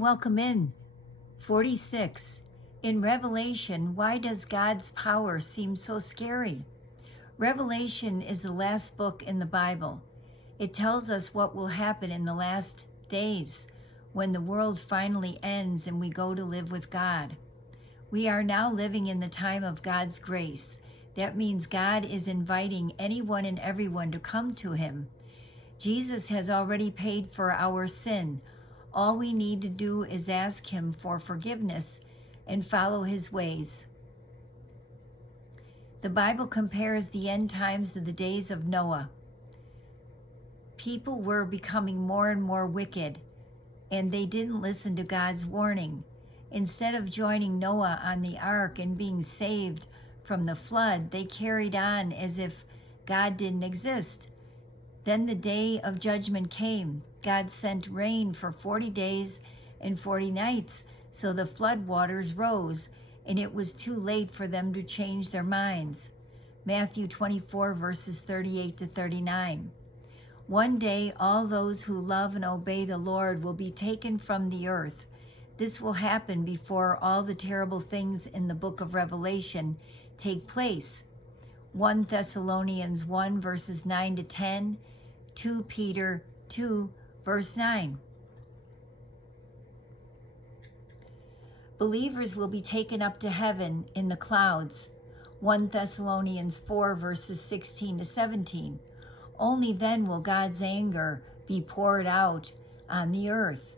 Welcome in. 46. In Revelation, why does God's power seem so scary? Revelation is the last book in the Bible. It tells us what will happen in the last days when the world finally ends and we go to live with God. We are now living in the time of God's grace. That means God is inviting anyone and everyone to come to Him. Jesus has already paid for our sin. All we need to do is ask Him for forgiveness and follow His ways. The Bible compares the end times to the days of Noah. People were becoming more and more wicked, and they didn't listen to God's warning. Instead of joining Noah on the ark and being saved from the flood, they carried on as if God didn't exist. Then the day of judgment came. God sent rain for 40 days and 40 nights, so the flood waters rose, and it was too late for them to change their minds. Matthew 24, verses 38 to 39. One day, all those who love and obey the Lord will be taken from the earth. This will happen before all the terrible things in the book of Revelation take place. 1 Thessalonians 1, verses 9 to 10, 2 Peter 2, verse 9. Believers will be taken up to heaven in the clouds. 1 Thessalonians 4, verses 16 to 17. Only then will God's anger be poured out on the earth.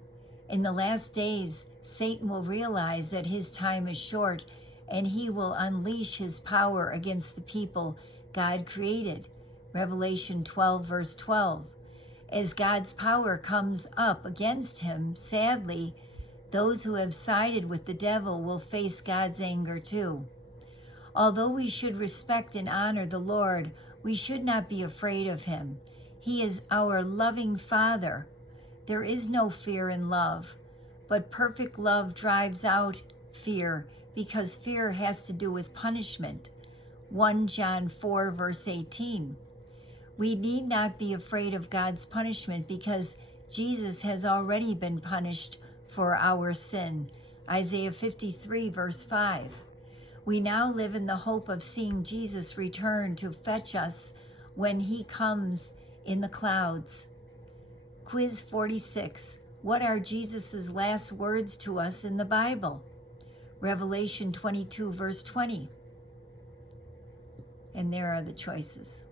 In the last days, Satan will realize that his time is short, and he will unleash his power against the people God created. Revelation 12, verse 12. As God's power comes up against him, sadly, those who have sided with the devil will face God's anger too. Although we should respect and honor the Lord, we should not be afraid of him. He is our loving Father. There is no fear in love, but perfect love drives out fear, because fear has to do with punishment. 1 John 4, verse 18. We need not be afraid of God's punishment because Jesus has already been punished for our sin. Isaiah 53, verse 5. We now live in the hope of seeing Jesus return to fetch us when He comes in the clouds. Quiz 46. What are Jesus' last words to us in the Bible? Revelation 22, verse 20. And there are the choices.